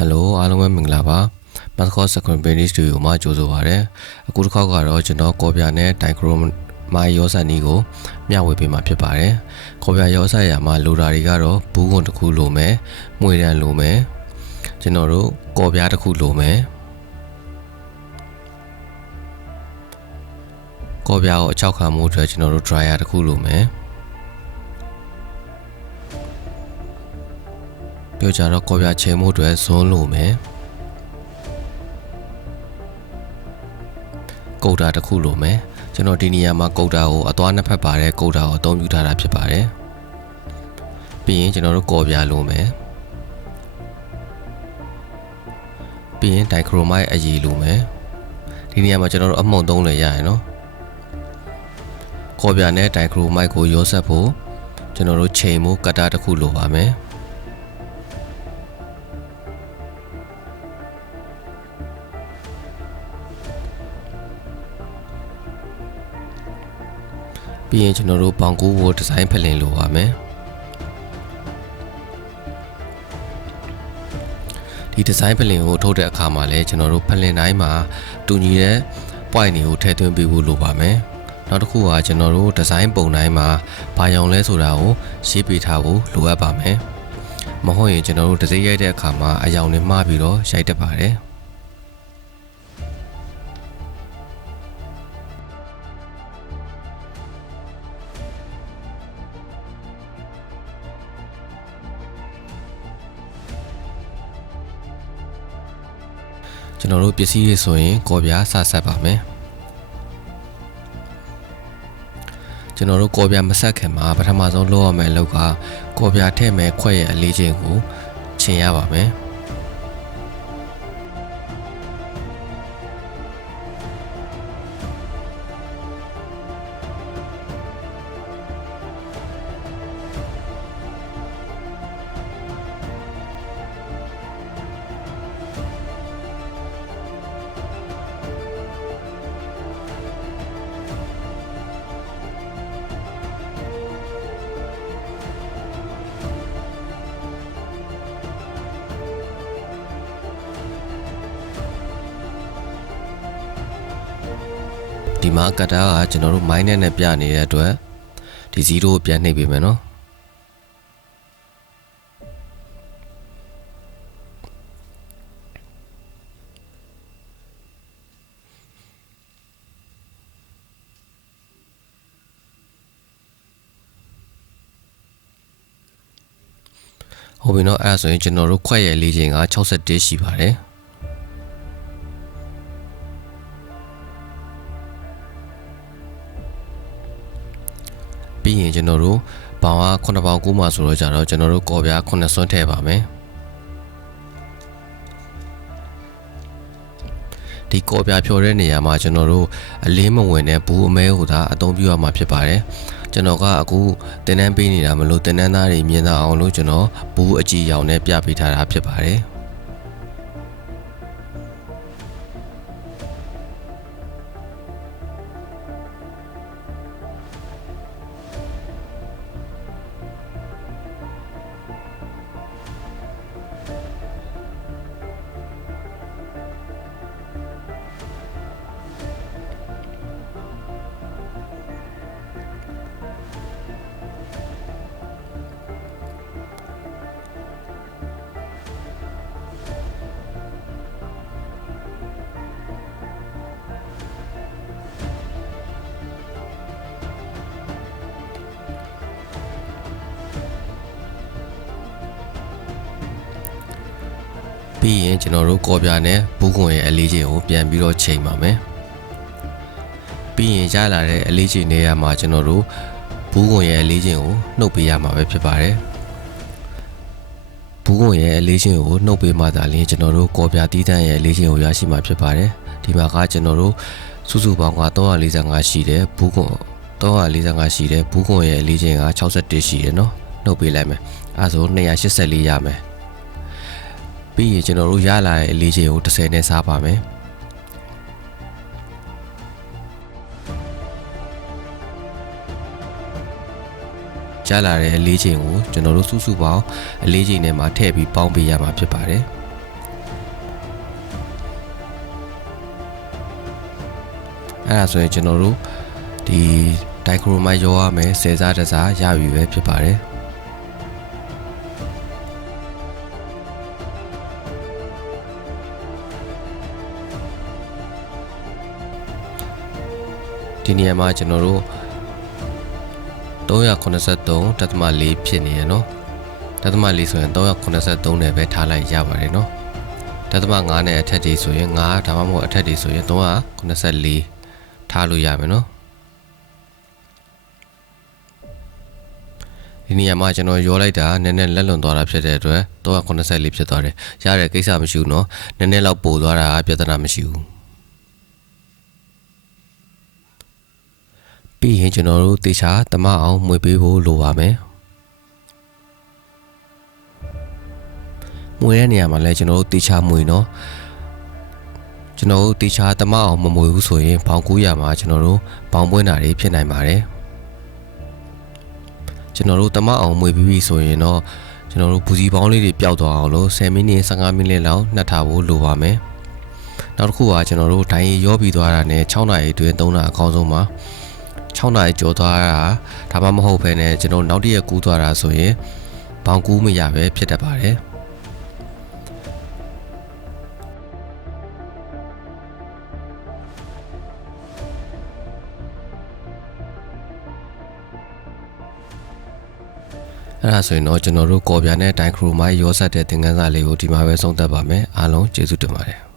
Hello အားလုံးပဲမင်္ဂလာပါ Mathcode Secondary Studio မှာကြိုဆိုပါရစေအခုတစ်ခေါက်ကတော့ကျွန်တော်ကော်ပြာနဲ့ Dichromo မိုင်ရောစံနီးကိုမျှဝေပေးမှာဖြစ်ပါတယ်ကော်ပြာရောစံရာမှာလိုတာတွေကတော့ဘူးကွန်တစ်ခုလိုမယ်မှွေတန်းလိုမယ်ကျွန်တော်တို့ကော်ပြာတစ်ခုလိုမယ်ကော်ပြာကိုအချောက်ခံမှုအတွက်ကျွန်တော်တို့ dryer တစ်ခုလိုမယ်ပြောကြတော့ကော်ပြာချိန်မှုအတွက်ဇွန်းလိုမယ်ကုတ်တာတစ်ခုလိုမယ်ကျွန်တော်ဒီနေရာမှာကုတ်တာကိုအသွားနှစ်ဖက်ပါတဲ့ကုတ်တာကိုအသုံးပြုထားတာဖြစ်ပါတယ်ပြီးရင်ကျွန်တော်တို့ကော်ပြာလိုမယ်ပြီးရင် Dichromo အရည်လိုမယ်ဒီနေရာမှာကျွန်တော်တို့အမှုန်သုံးလေရရနော်ကော်ပြာနဲ့ Dichromo ကိုရောဆက်ဖို့ကျွန်တော်တို့ချိန်မှုကတ္တာတစ်ခုလိုပါမယ်ပြီးရင်ကျွန်တော်တို့ဘောင်ကူးဖို့ဒီဇိုင်းဖလင်လိုပါမယ်ဒီဒီဇိုင်းဖလင်ကိုထုတ်တဲ့အခါမှာလည်းကျွန်တော်တို့ဖလင်တိုင်းမှာတူညီတဲ့ point တွေကိုထည့်သွင်းပေးဖို့လိုပါမယ်နောက်တစ်ခုကကျွန်တော်တို့ဒီဇိုင်းပုံတိုင်းမှာဘာရောင်လဲဆိုတာကိုရေးပေးထားဖို့လိုအပ်ပါမယ်မဟုတ်ရင်ကျွန်တော်တို့ဒီဇိုင်းရိုက်တဲ့အခါမှာအရောင်တွေမှားပြီးတော့ရိုက်တတ်ပါတယ်ကျွန်တော်တို့ပစ္စည်းတွေဆိုရင်ကော်ပြာစဆက်ပါမယ်ကျွန်တော်တို့ကော်ပြာမဆက်ခင်မှာပထမဆုံးလုပ်ရမယ့်အလုပ်ကကော်ပြာထည့်မဲ့ခွက်ရဲ့အလေးချိန်ကိုချိန်ရပါမယ်ဒီမှာကတ္တာကကျွန်တော်တို့ minus နဲ့ပြနေတဲ့အတွက်ဒီ0ကိုပြန်နှိပ်ပေးမယ်နော်ဟုတ်ပြီနော်အဲ့ဒါဆိုရင်ကျွန်တော်တို့ခွက်ရဲ့လေးချိန်က61ရှိပါတယ်ပြီးရင်ကျွန်တော်တို့ဘောင်က9ပေါင်9မှာဆိုတော့ကြတော့ကျွန်တော်တို့ကော်ပြာ9စွန်းထည့်ပါမယ်ဒီကော်ပြာဖြော်တဲ့နေရာမှာကျွန်တော်တို့အလေးမဝင်တဲ့ဘူးအမဲဟိုသာအသုံးပြုရမှာဖြစ်ပါတယ်ကျွန်တော်ကအခုတင်တန်းပေးနေတာမလို့တင်တန်းသားတွေမြင်သာအောင်လို့ကျွန်တော်ဘူးအကြည့်ရောင်နဲ့ပြပေးထားတာဖြစ်ပါတယ်ပြီးရင်ကျွန်တော်တို့ကော်ပြာနဲ့ဘူးကွန်ရဲ့အလေးချိန်ကိုပြန်ပြီးတော့ချိန်ပါမယ်ပြီးရင်ရလာတဲ့အလေးချိန်နေရာမှာကျွန်တော်တို့ဘူးကွန်ရဲ့အလေးချိန်ကိုနှုတ်ပေးရမှာပဲဖြစ်ပါတယ်ဘူးကွန်ရဲ့အလေးချိန်ကိုနှုတ်ပေးမှသာလျှင်ကျွန်တော်တို့ကော်ပြာတီးတန်းရဲ့အလေးချိန်ကိုရရှိမှာဖြစ်ပါတယ်ဒီမှာကကျွန်တော်တို့စုစုပေါင်းက345ရှိတယ်ဘူးကွန်345ရှိတယ်ဘူးကွန်ရဲ့အလေးချိန်က61ရှိတယ်เนาะနှုတ်ပေးလိုက်မယ်အဲဆို284ရမယ်ပြီးရင်ကျွန်တော်တို့ရလာတဲ့အလေးချိန်ကို30နဲ့စားပါမယ်ကျလာတဲ့အလေးချိန်ကိုကျွန်တော်တို့စုစုပေါင်းအလေးချိန်ထဲမှာထည့်ပြီးပေါင်းပေးရမှာဖြစ်ပါတယ် အဲ့ဒါဆိုရင်ကျွန်တော်တို့ဒီဒိုင်ခရိုမိုက်ရောရမယ်10စားတစ်စားရပြီပဲဖြစ်ပါတယ်ဒီနေရာမှာကျွန်တော်တို့383.4ဖြစ်နေရနော်.4ဆိုရင်383နဲ့ပဲထားလိုက်ရပါတယ်နော်.5နဲ့အထက်တွေဆိုရင်5ဒါမှမဟုတ်အထက်တွေဆိုရင်384ထားလို့ရမယ်နော်ဒီနေရာမှာကျွန်တော်ရောလိုက်တာနည်းနည်းလက်လွန်သွားတာဖြစ်တဲ့အတွက်384ဖြစ်သွားတယ်ရတဲ့ကိစ္စမရှိဘူးနော်နည်းနည်းလောက်ပိုသွားတာပြဿနာမရှိဘူးပြီးရင်ကျွန်တော်တို့တေချာတမအောင်မွေပေးဖို့လိုပါမယ်မွေတဲ့နေရာမှာလည်းကျွန်တော်တို့တေချာမွေနော်ကျွန်တော်တို့တေချာတမအောင်မမွေဘူးဆိုရင်ဘောင်900မှာကျွန်တော်တို့ဘောင်ပွင့်တာတွေဖြစ်နိုင်ပါတယ်ကျွန်တော်တို့တမအောင်မွေပြီးပြီဆိုရင်တော့ကျွန်တော်တို့ပူစီပေါင်းလေးတွေပျောက်သွားအောင်လို့10မိနစ်15မိနစ်လောက်နှက်ထားဖို့လိုပါမယ်နောက်တစ်ခုကကျွန်တော်တို့ဒိုင်ရီရောပြီးသွားတာနဲ့6နာရီအတွင်း3နာရီအကောင်းဆုံးပါ6နာရီကျော်သွားတာဒါမှမဟုတ်ဘဲနဲ့ကျွန်တော်နောက်တစ်ရက်ကူးသွားတာဆိုရင်ဘောင်ကူးမရပဲဖြစ်တတ်ပါတယ်အဲ့ဒါဆိုရင်တော့ကျွန်တော်တို့ကော်ပြာနဲ့ဒိုင်ခရိုမိုက်ရောစက်တဲ့သင်ခန်းစာလေးကိုဒီမှာပဲဆုံးသက်ပါမယ်အားလုံးကျေးဇူးတင်ပါတယ်